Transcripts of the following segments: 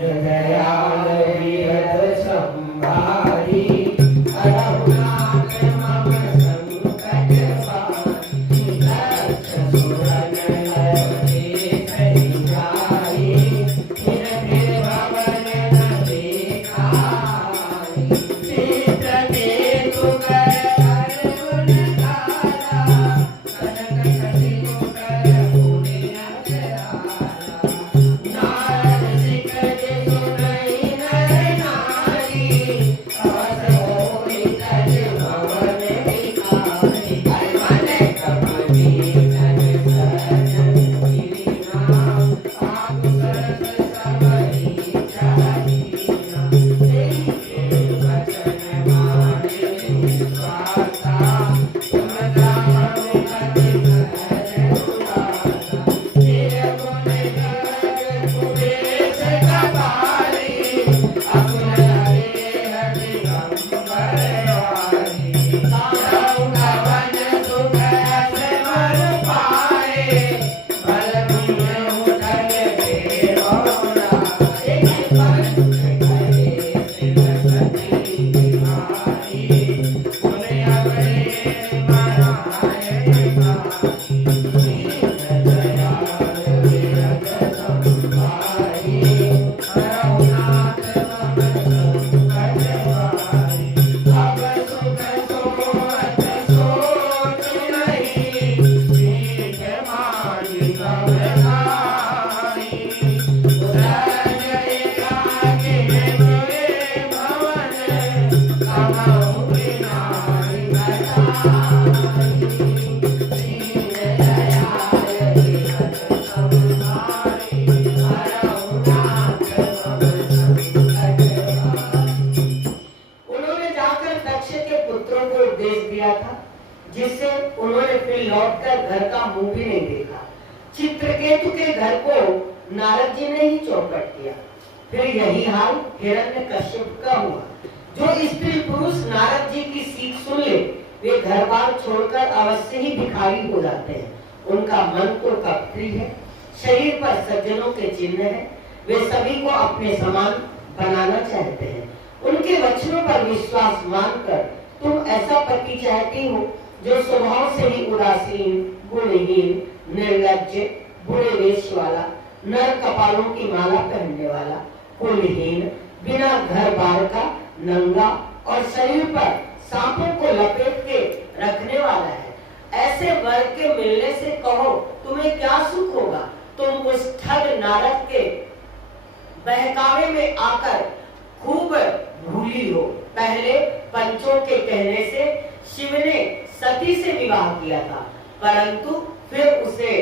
दयाल विरध संभारी रघुनाथ मम संकट हारी लक्ष सुरन लवतेश जाई फिर भवन न देखाई चित्र केतु कर अरुण धारा कनक कटि कर पुण्य करारा नारद शिखर सुनहि नर नारी अवस होई तज भवन भिखारी मन कमनी तन सजन गिरि नाम आगु सरस सबरी चारीना तेहि के वचन माने निस्वार्था तुम जाहु कति सहज उदासा निर्गुण जगत कुबेश कपाली अगुण हरे दिगंबर वाली तारौ कवन सुख असमर पाए बल पुण्य उठल बेरो राए पंथ करे शिव सती बिहारी गुण अवरे नारायण नारी दयाल विरध संभारी रघुनाथ मम संकट हारी अब सुख सोवत सोच नहीं पीठ मारी कब खाई सहज एकाकिनी हुए भवन कबहु बिनाई बताई दीन दयाल विरध संभारी रघुनाथ मम संकट हारी। उन्होंने जाकर दक्ष के पुत्रों को उपदेश दिया था जिससे उन्होंने फिर लौटकर घर का मुंह भी नहीं देखा। चित्रकेतु के घर को नारद जी ने ही चौपट किया। फिर यही हाल हिरण्यकश्यप का हुआ। जो स्त्री पुरुष नारद जी की सीख सुन ले वे घर बार छोड़कर अवश्य ही भिखारी हो जाते हैं। उनका मन तो कपटी है, शरीर पर सज्जनों के चिन्ह है, वे सभी को अपने समान बनाना चाहते हैं। उनके वचनों पर विश्वास मानकर तुम ऐसा पति चाहती हो जो स्वभाव से ही उदासीन, गुणहीन, निर्लज्ज, बुरे वेश वाला, नर कपालों की माला पहनने वाला, कुलहीन, बिना घर बार का, नंगा और शरीर पर सांपों को लपेट के रखने वाला है। ऐसे वर के मिलने से कहो तुम्हें क्या सुख होगा। तुम उस ठग नारद के बहकावे में आकर खूब भूली हो। पहले पंचों के कहने से शिव ने सती से विवाह किया था, परंतु फिर उसे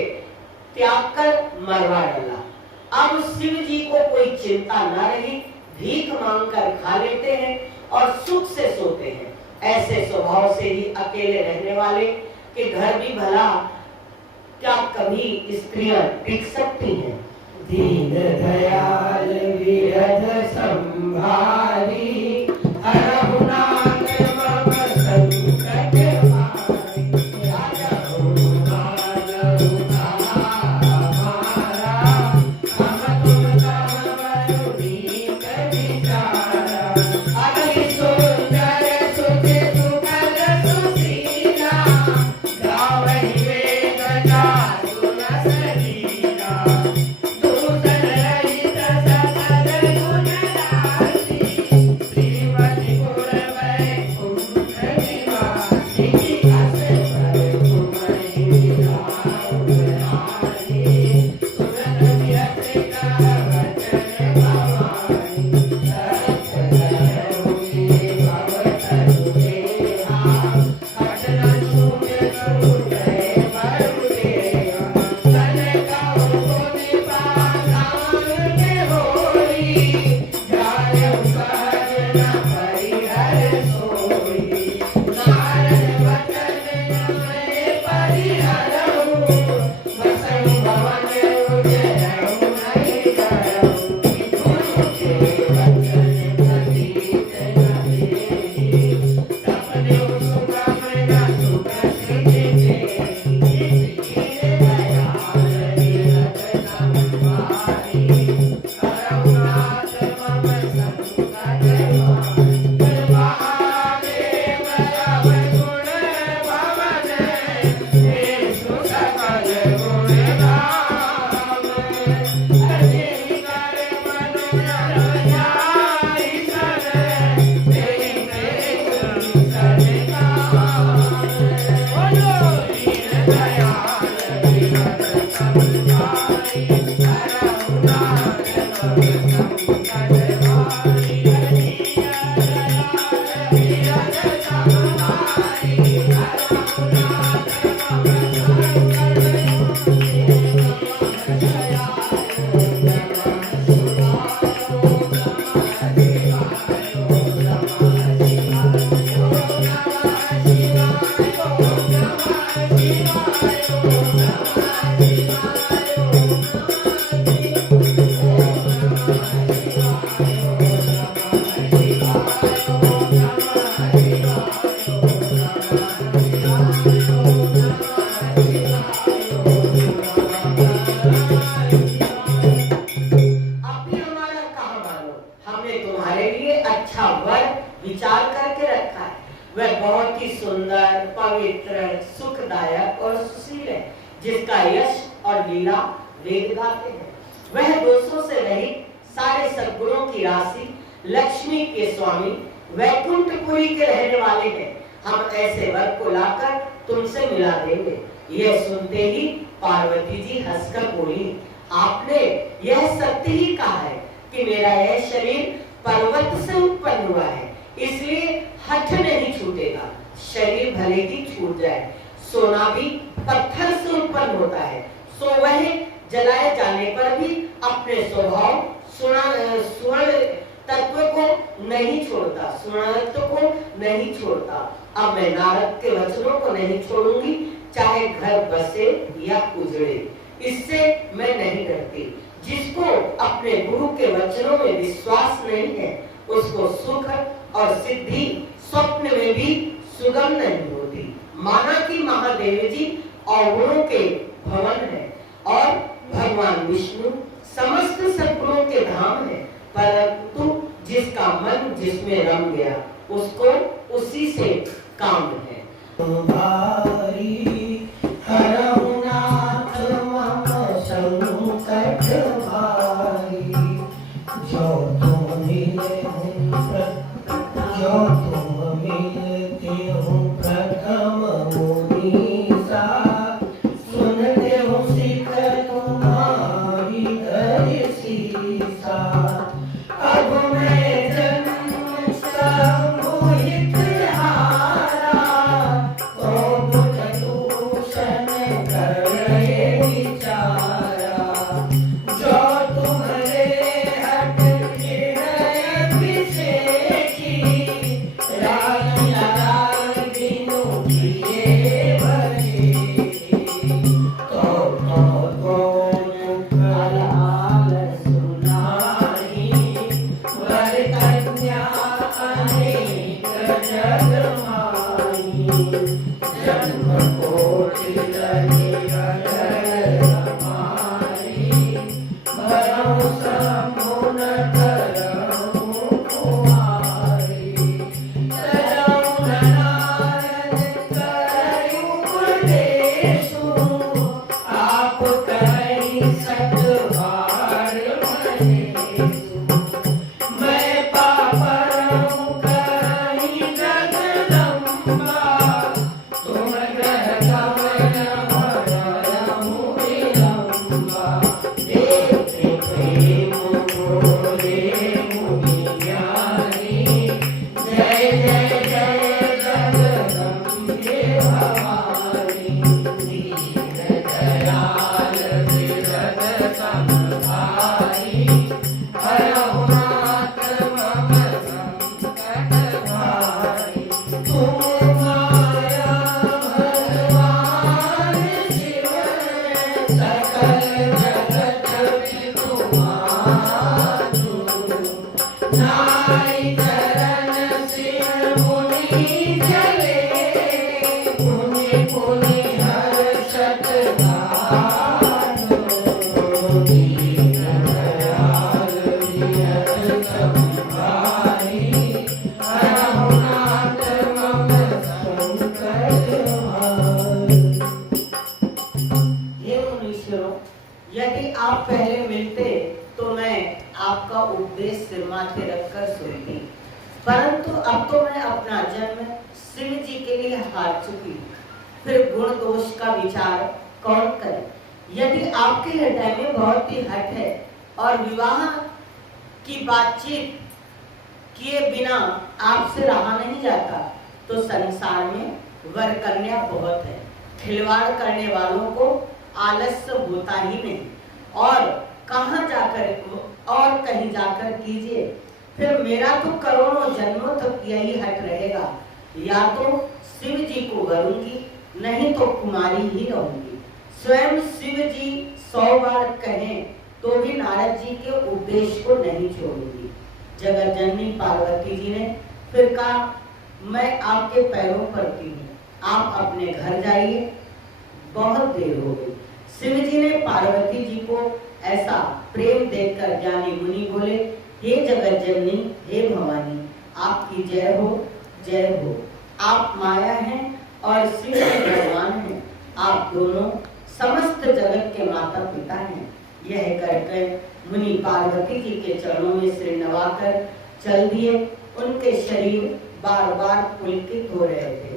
त्याग कर मरवा डाला। अब शिव जी को कोई चिंता न रही, भीख मांगकर खा लेते हैं और सुख से सोते हैं। ऐसे स्वभाव से ही अकेले रहने वाले के घर भी भला क्या कभी स्त्रियां टिक सकती हैं। दीन दयाल विरध संभारी रघुनाथ मम संकट हारी राजहु मानहु हमारा हम तुम कहवरु नीक विचारा अति सुंदर सुचि सुफल सुशीला गावहि वेद चातुर शरीरा दूषण रहित सकल गुण राशि वह बहुत ही सुंदर, पवित्र, सुखदायक और सुशील है, जिसका यश और लीला वेद गाते हैं। वह दोषों से रहित, सारे सद्गुणों की राशि, लक्ष्मी के स्वामी, वैकुंठपुरी के रहने वाले हैं। हम ऐसे वर को लाकर तुमसे मिला देंगे। यह सुनते ही पार्वती जी हंसकर बोली, आपने यह सत्य ही कहा है कि मेरा यह शरीर पर्वत से उत्पन्न हुआ है, इसलिए हठ नहीं छूटेगा। शरीर भले ही छूट जाए, सोना भी पत्थर से उत्पन्न होता है, सो वह जलाए जाने पर भी अपने स्वभाव स्वर्ण तत्व को नहीं छोड़ता, स्वर्ण को नहीं छोड़ता। अब मैं नारद के वचनों को नहीं छोड़ूंगी, चाहे घर बसे या उजड़े, इससे मैं नहीं डरती। जिसको अपने गुरु के वचनों में विश्वास नहीं है, उसको सुख और सिद्धि स्वप्न में भी सुगम नहीं होती। माना कि महादेव जी अवगुणों के भवन है और भगवान विष्णु समस्त सद्गुणों के धाम है, परंतु जिसका मन जिसमें रम गया, उसको उसी से काम है। यदि आप पहले मिलते तो मैं आपका उपदेश सिर माथे रखकर सुनती, परंतु अब तो मैं अपना जन्म शिव जी के लिए हार चुकी, फिर गुण दोष का विचार कौन करे। यदि आपके हृदय में बहुत ही हट है और विवाह की बातचीत किए बिना आपसे रहा नहीं जाता, तो संसार में वर कन्या बहुत है। खिलवाड़ करने वालों को आलस्य होता ही नहीं, और कहीं जाकर कीजिए। फिर मेरा तो करोड़ों जन्मों तक यही हट रहेगा, या तो शिव जी को वरूंगी, नहीं तो कुमारी ही रहूंगी। स्वयं शिव जी 100 बार कहें तो भी नारद जी के उपदेश को नहीं छोड़ूंगी। जगत जननी पार्वती जी ने फिर कहा, मैं आपके पैरों पड़ती हूँ, आप अपने घर जाइए, बहुत देर हो गई। शिव जी ने पार्वती जी को ऐसा प्रेम देखकर ज्ञानी मुनि बोले, हे जगत जननी, हे भवानी, आपकी जय हो, जय हो। आप माया हैं और शिव भगवान हैं। आप दोनों समस्त जगत के माता पिता हैं। यह कहकर मुनि पार्वती जी के चरणों में सिर नवाकर चल दिए। उनके शरीर बार बार पुलकित हो रहे थे।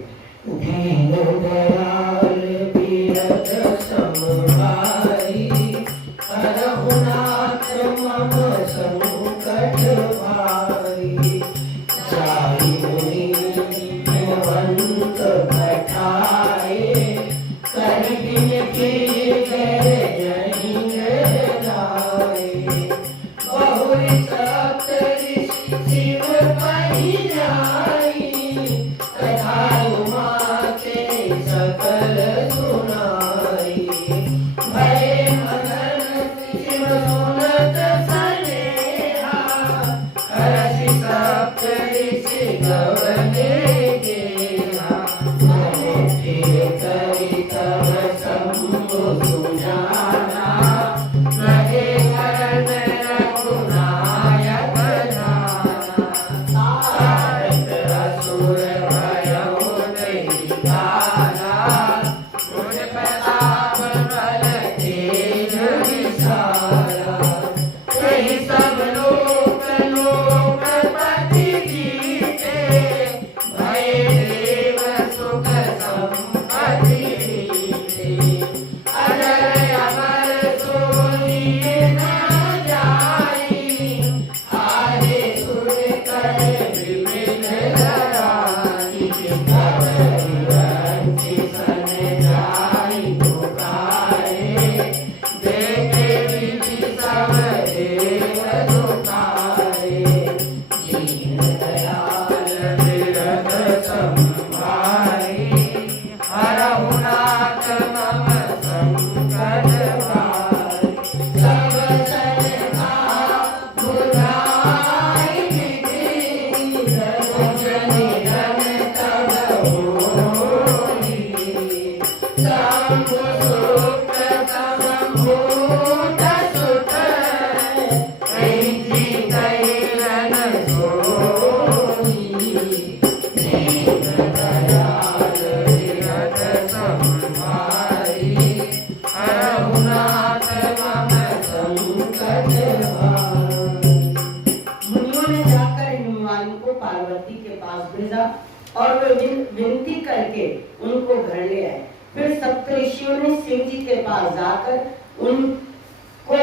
और वे विनती करके उनको घर ले आए। फिर सप्तऋषियों ने शिव जी के पास जाकर उनको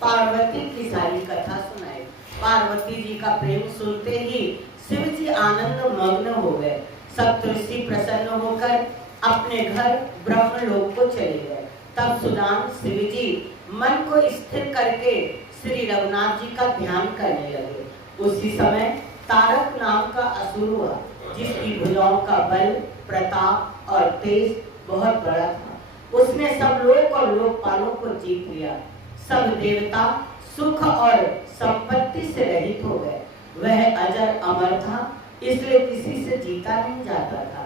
पार्वती की सारी कथा सुनाई। पार्वती जी का प्रेम सुनते ही शिव जी आनंद मग्न हो गए। सप्तऋषि प्रसन्न होकर अपने घर ब्रह्मलोक को चले गए। तब सुदान शिव जी मन को स्थिर करके श्री रघुनाथ जी का ध्यान करने लगे। उसी समय तारक नाम का असुर हुआ, जिसकी भुजाओं का बल, प्रताप और तेज बहुत बड़ा था। उसने सब लोक और लोकपालों को जीत लिया। सब देवता सुख और संपत्ति से रहित हो गए। वह अजर अमर था, इसलिए किसी से जीता नहीं जाता था।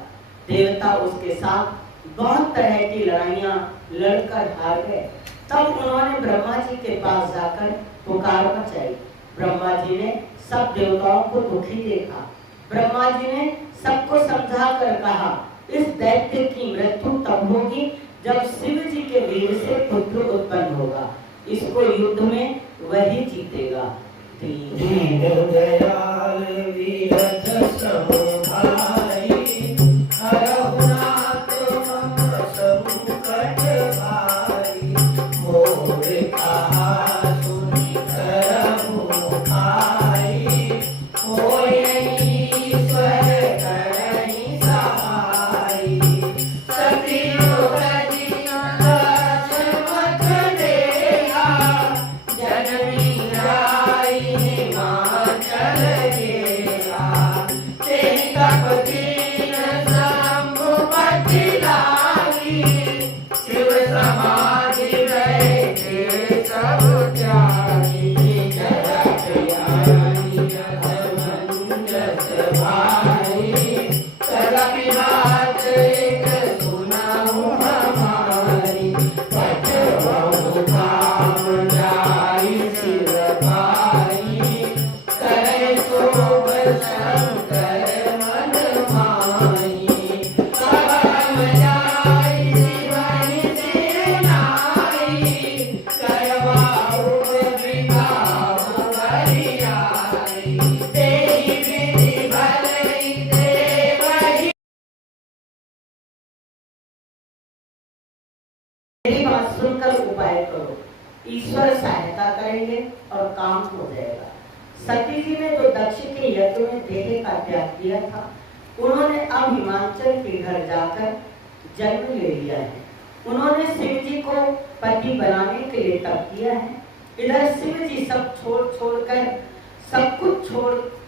देवता उसके साथ बहुत तरह की लड़ाइयां लड़कर हार गए। तब उन्होंने ब्रह्मा जी के पास जाकर पुकार मचाई। ब्रह्मा जी ने सब देवताओं को दुखी देखा। ब्रह्मा जी ने सबको समझा कर कहा, इस दैत्य की मृत्यु तब होगी जब शिव जी के वीर से पुत्र उत्पन्न होगा। इसको युद्ध में वही जीतेगा। दीन दयाल वीरथ समुभाई, हरहुनाथ मम संकट भाई। मोर कहा सुनि करहु खाई, होय ईश्वर करहि सहाई। सती जनमी राई हिमाचल गेला, सहायता करेंगे और काम हो जाएगा। सती जी ने जो दक्ष के यज्ञ में देह का त्याग किया था, उन्होंने अब हिमाचल के घर जाकर जन्म ले लिया है। उन्होंने शिव जी को पति बनाने के लिए तप किया है। इधर शिव जी सब छोड़ सब कुछ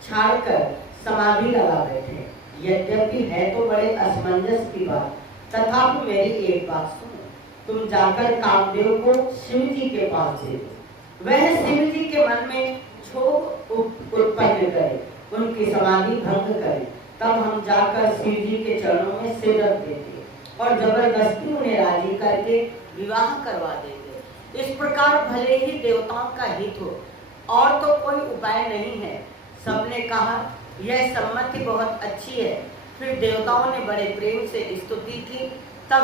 छाड़ कर समाधि लगा बैठे। यद्यपि है तो बड़े असमंजस की बात, तथापि मेरी एक बात सुनो, तुम जाकर कामदेव को शिव जी के पास दे दो। वह शिव जी के मन में क्षोभ उत्पन्न करे, उनकी समाधि भंग करे, तब हम जाकर शिव जी के चरणों में सिर रख देते और जबरदस्ती उन्हें राजी करके विवाह करवा देंगे। इस प्रकार भले ही देवताओं का हित हो, और तो कोई उपाय नहीं है। सबने कहा यह सम्मति बहुत अच्छी है। फिर देवताओं ने बड़े प्रेम से स्तुति की। तब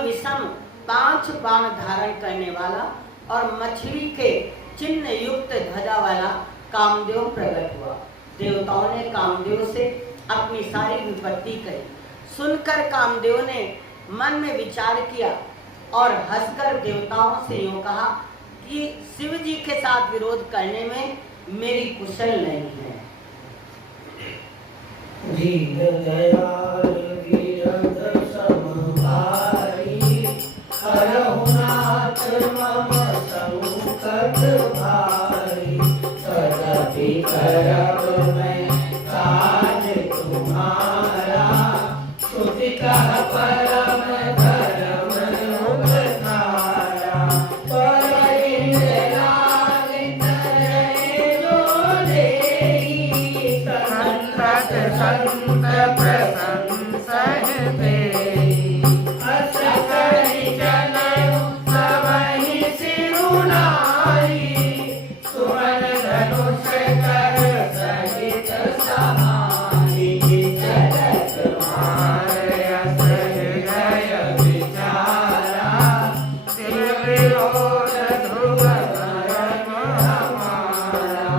विषम 5 बाण धारण करने वाला और मछली के चिन्ह युक्त ध्वजा वाला कामदेव प्रकट हुआ। देवताओं ने कामदेव से अपनी सारी विपत्ति कही। सुनकर कामदेव ने मन में विचार किया और हंसकर देवताओं से यूं कहा कि शिव जी के साथ विरोध करने में मेरी कुशल नहीं है। दीन दयाल गिरध समभारी, हरहु नाथ मम संकट भारी। तदपि करब मैं काज तुम्हारा, श्रुति कह परम धर्म उपकारा। पर इंद्रादित जय जो देहि, संतत संत प्रशंसह देहि। अस कहि जनऊ सबहि सिरुनाई, सुमन धनुष कर सहित सहाई। चलत मारयस हृदय विचारा, शिव विरोध ध्रुव धर्म हमारा।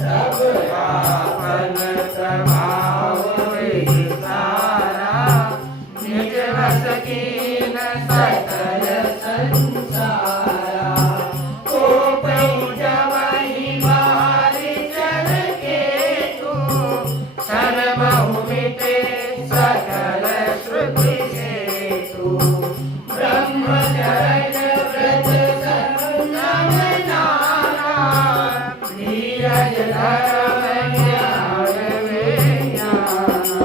तब आपन स्वभाव विसारा, निज बस कीन सकल संसारा। कोपई जबहि बारि चल केतु, सर्वहु मिटे सकल श्रुति सेतु। ब्रह्मचर्य व्रत संयम नाना, धीरज धर्म ज्ञान विज्ञाना।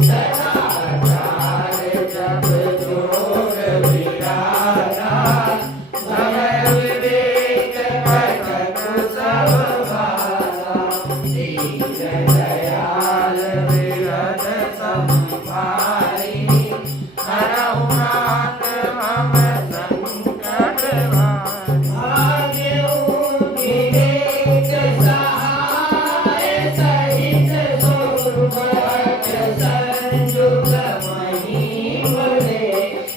सदाचार जप जोग विराजा, समय विवेक कटक सब भागा। दीन दयाल विरध संभारी, हरहु नाथ मम संकट भारी। भाग्यऊ विवेक सहाय, सहित सुरभट संयुग मही बोले।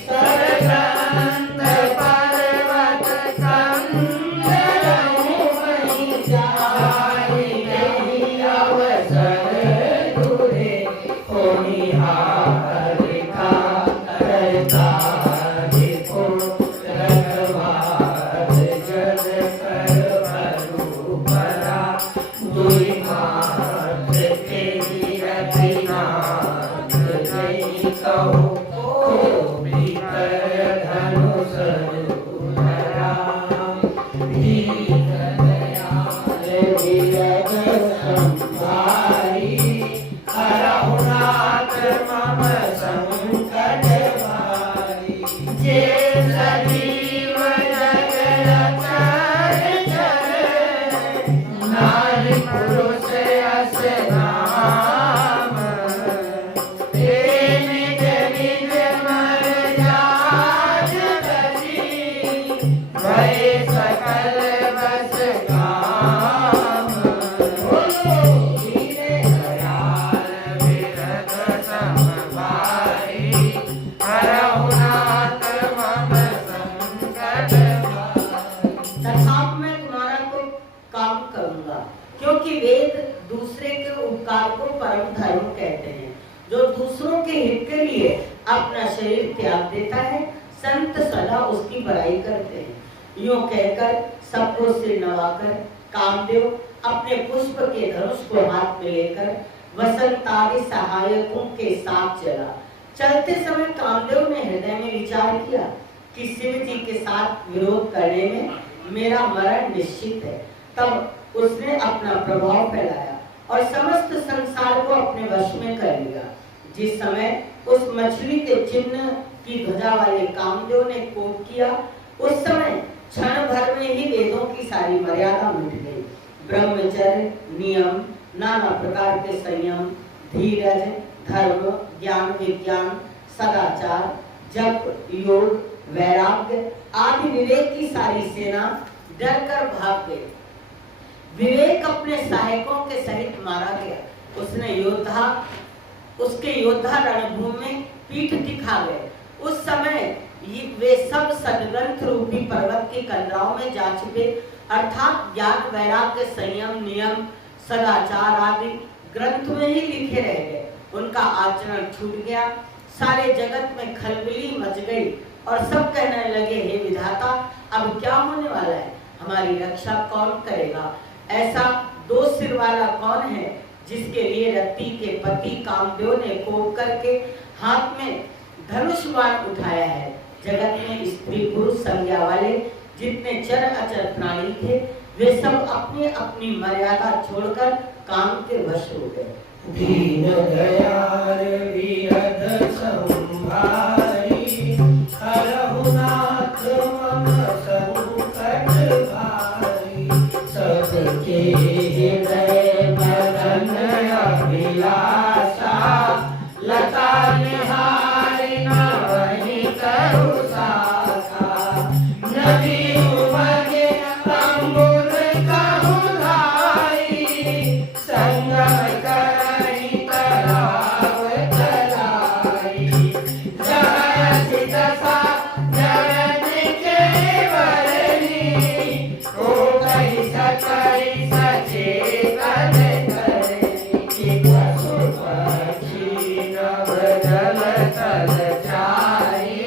सरसंत पर्वत कंदरहु मही जाहि, यही अवसर दूरे। होनिहार लिखा करता देखो, रखवार जन कर भरु परा। दुई मात्र तेरी रतिनाथ जई कहो, ओ भीतर धनुष धरा। दीन दयाल गिरध संभारी, हरहु नाथ मम संकट भारी। जे सजीव जग चर, नारी पुरुष अस नाम। ते निज निज मर जाज बसी, भय सकल बस काम। बोलो दीन दयाल विरध समभारी, हरहु नाथ मम संकट भारी। तथापि मैं तुम्हारा कोई काम करूंगा, क्योंकि वेद दूसरे के उपकार को परम धर्म कहते हैं। जो दूसरों के हित के लिए अपना शरीर त्याग देता है, संत सदा उसकी बड़ाई करते हैं। यूं कहकर सबको सिर नवाकर कामदेव अपने पुष्प के धनुष को हाथ में लेकर वसंतादि सहायकों के साथ चला। चलते समय कामदेव ने हृदय में विचार किया कि शिव जी के साथ विरोध करने में मेरा मरण निश्चित है। तब उसने अपना प्रभाव फैलाया और समस्त संसार को अपने वश में कर लिया। जिस समय उस मछली के चिन्ह की ध्वजा वाले कामदेव ने कोप किया, उस समय क्षण भर में ही वेदों की सारी मर्यादा मिट गई। ब्रह्मचर्य, नियम, नाना प्रकार के संयम, धीरज, धर्म, ज्ञान, विज्ञान, सदाचार, जप, योग, वैराग्य आदि विवेक की सारी सेना डर कर भाग गई। विवेक अपने सहायकों के सहित मारा गया। उसके योद्धा रणभूमि में पीठ दिखा गए। उस समय वे सब सदग्रंथ रूपी पर्वत के कंदराओं में जा चुके, अर्थात ज्ञान, वैराग्य, संयम, नियम, सदाचार आदि ग्रंथ में ही लिखे रह गए। उनका आचरण छूट गया। सारे जगत में खलबली मच गई और सब कहने लगे, हे विधाता, अब क्या होने वाला है? हमारी रक्षा कौन करेगा? ऐसा दो सिर वाला कौन है जिसके लिए रति के पति कामदेव ने कोप करके हाथ में धनुष बाण उठाया है? जगत में स्त्री पुरुष संज्ञा वाले जितने चर अचर प्राणी थे, वे सब अपनी अपनी मर्यादा छोड़कर काम के वश हो गए। दीन दयाल विरध संभारी, हरहु नाथ मम संकट भारी। सबके हृदय मदन अभिलाषा, लता निहारी नवहि करु साखा। नदी उमगे अंबुद कहु धाई, संगम करहि तराव तराई। जहति दशा जगत के बरनी, ओ कहि सकहि सचेतन करनी। कि पशु पक्षी नभ जल तल चारि,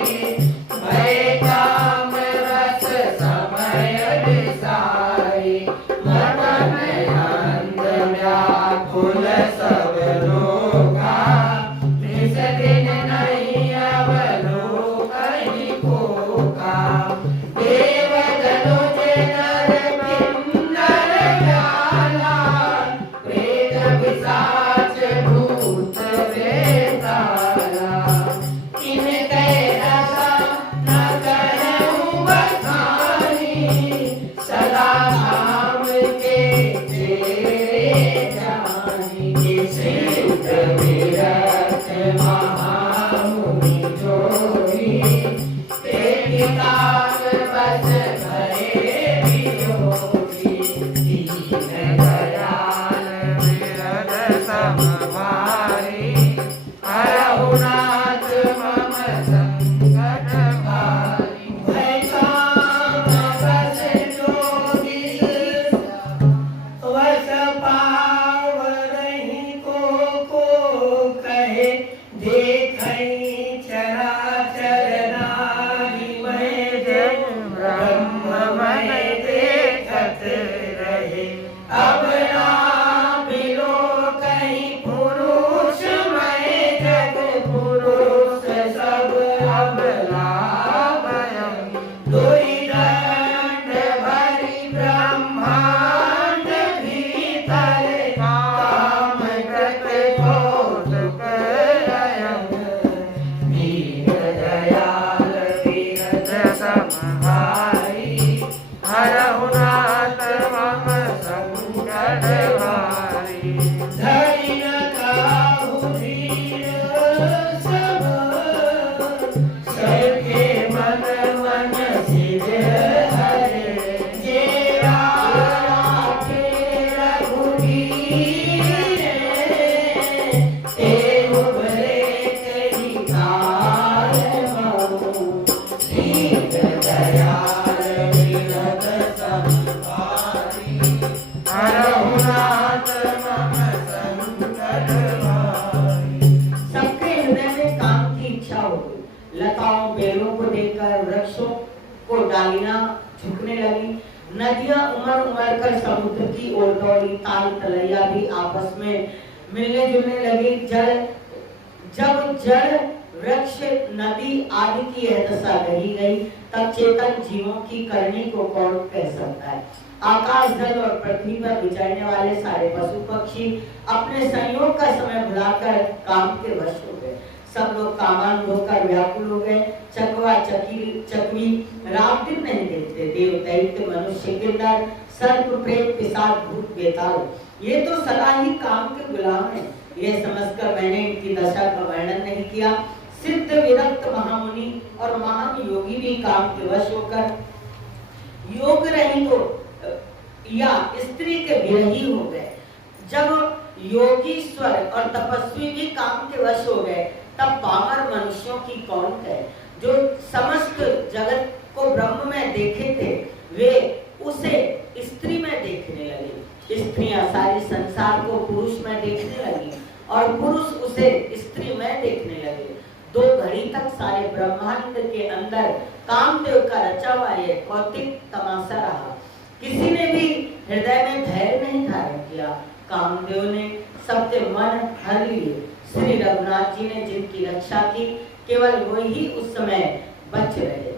भय काम रस समय विसारी। मन में अंध व्याकुल सब लोका, निस दिन नहीं अवलोकहि कोका। देव दनुज नर किन्नर व्याला, प्रेत पिशाच भूत बेताला। इनके रसा न कहूँ बखानी, सदा धाम के तेरे जानी। सिद्ध विरक्त महामुनि जोगी, ते काल बस भये वियोगी। दीन दयाल विरध समभारी, हरहु नाथ मम संकट भारी। भय काम बस जोगी, वस पावरहि को कहे। देखहि चराचर नारी मय ब्रह्ममय देखत रहे। अब ना बिलो कहीं पुरुषमय जग, पुरुष सब अबला भयं। दुई दंड भरी ब्रह्मांड भीतर, काम कृत कौतुक लयं। दीन दयाल विरध समभारी, हरहु नाथ मम संकट भारी। धरि न काहू धीर सब, सबके मन मन सिर हरे। जे राखे रघुवीर, ते उबरे कहि काल महु। दीन दयाल विरध समभारी, नदियां उमड़ उमड़ कर समुद्र की ओर दौड़ी, ताल तलैया भी आपस में मिलने जुलने लगी। जब जड़ वृक्ष नदी आदि की यह दशा रही गई, तब चेतन जीवों की करनी को कौन कह सकता है। आकाश जल और पृथ्वी पर विचरने वाले सारे पशु पक्षी अपने संयोग का समय भुलाकर काम के वश हो गए। सब लोग कामान होकर व्याकुल हो गए। चकवा चकवी रात दिन नहीं देखते। देव दैत्य मनुष्य किन्नर सर्प प्रेत पिशाच भूत बेताल ये तो सदा ही काम के गुलाम हैं। यह समझकर मैंने इनकी दशा का वर्णन नहीं किया। सिद्ध विरक्त महामुनि और महान योगी भी काम के वश होकर योग रहित या स्त्री के विरही हो गए। जब योगीश्वर और तपस्वी भी काम के वश हो गए, तब पामर मनुष्यों की कौन है। जो समस्त जगत को ब्रह्म में देखे थे, वे उसे स्त्री में देखने लगे। स्त्रियां सारे संसार को पुरुष में देखने लगी और पुरुष उसे स्त्री में देखने लगे। 2 घड़ी तक सारे ब्रह्मांड के अंदर कामदेव का रचा हुआ ये कौतिक तमाशा रहा। किसी ने भी हृदय में धैर्य नहीं धारण किया। कामदेव ने सबके मन हर लिए। श्री रघुनाथ जी ने जिनकी रक्षा की, केवल वही उस समय बच रहे।